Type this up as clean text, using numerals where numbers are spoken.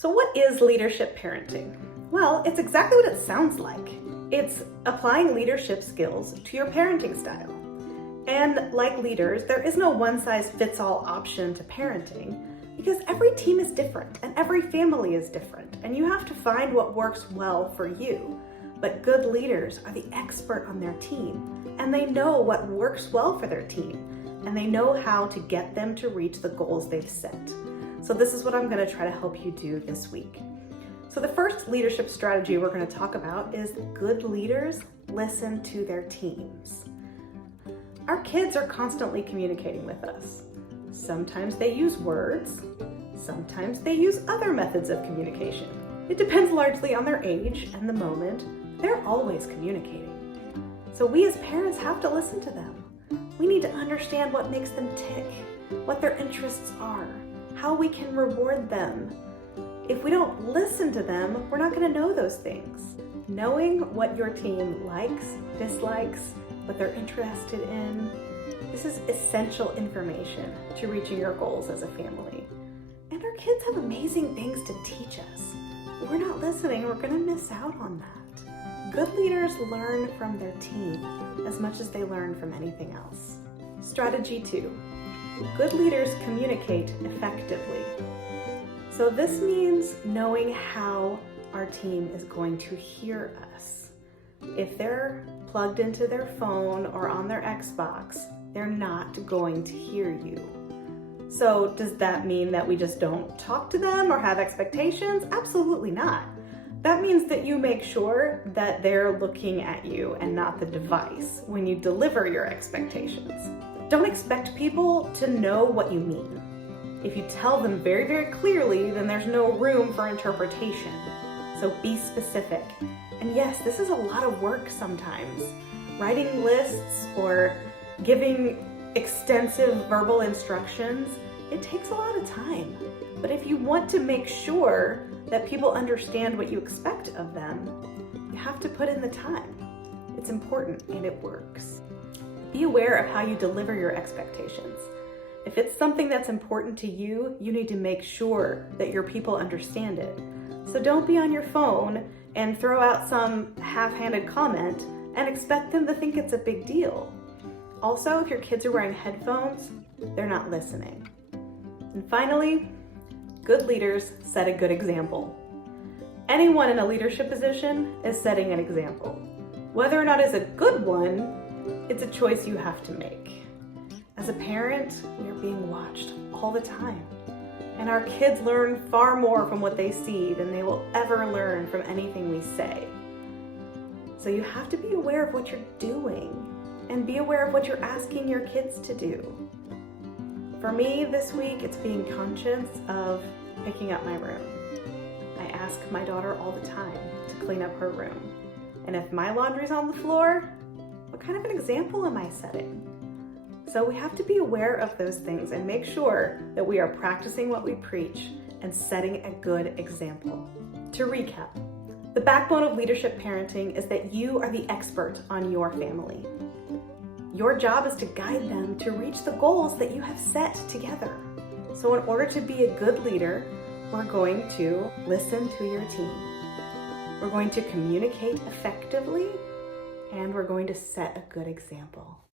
So what is leadership parenting? Well, it's exactly what it sounds like. It's applying leadership skills to your parenting style. And like leaders, there is no one-size-fits-all option to parenting because every team is different and every family is different, and you have to find what works well for you. But good leaders are the expert on their team, and they know what works well for their team, and they know how to get them to reach the goals they've set. So this is what I'm going to try to help you do this week. So the first leadership strategy we're going to talk about is good leaders listen to their teams. Our kids are constantly communicating with us. Sometimes they use words, sometimes they use other methods of communication. It depends largely on their age and the moment. They're always communicating. So we as parents have to listen to them. We need to understand what makes them tick, what their interests are, how we can reward them. If we don't listen to them, we're not going to know those things. Knowing what your team likes, dislikes, what they're interested in, this is essential information to reaching your goals as a family. And our kids have amazing things to teach us. If we're not listening, we're going to miss out on that. Good leaders learn from their team as much as they learn from anything else. Strategy 2. Good leaders communicate effectively. So this means knowing how our team is going to hear us. If they're plugged into their phone or on their Xbox, they're not going to hear you. So does that mean that we just don't talk to them or have expectations? Absolutely not. That means that you make sure that they're looking at you and not the device when you deliver your expectations. Don't expect people to know what you mean. If you tell them very, very clearly, then there's no room for interpretation. So be specific. And yes, this is a lot of work sometimes. Writing lists or giving extensive verbal instructions, it takes a lot of time. But if you want to make sure that people understand what you expect of them, you have to put in the time. It's important and it works. Be aware of how you deliver your expectations. If it's something that's important to you, you need to make sure that your people understand it. So don't be on your phone and throw out some half-handed comment and expect them to think it's a big deal. Also, if your kids are wearing headphones, they're not listening. And finally, good leaders set a good example. Anyone in a leadership position is setting an example. Whether or not it's a good one, it's a choice you have to make. As a parent, we are being watched all the time. And our kids learn far more from what they see than they will ever learn from anything we say. So you have to be aware of what you're doing and be aware of what you're asking your kids to do. For me this week, it's being conscious of picking up my room. I ask my daughter all the time to clean up her room. And if my laundry's on the floor, what kind of an example am I setting? So we have to be aware of those things and make sure that we are practicing what we preach and setting a good example. To recap, the backbone of leadership parenting is that you are the expert on your family. Your job is to guide them to reach the goals that you have set together. So in order to be a good leader, we're going to listen to your team. We're going to communicate effectively, and we're going to set a good example.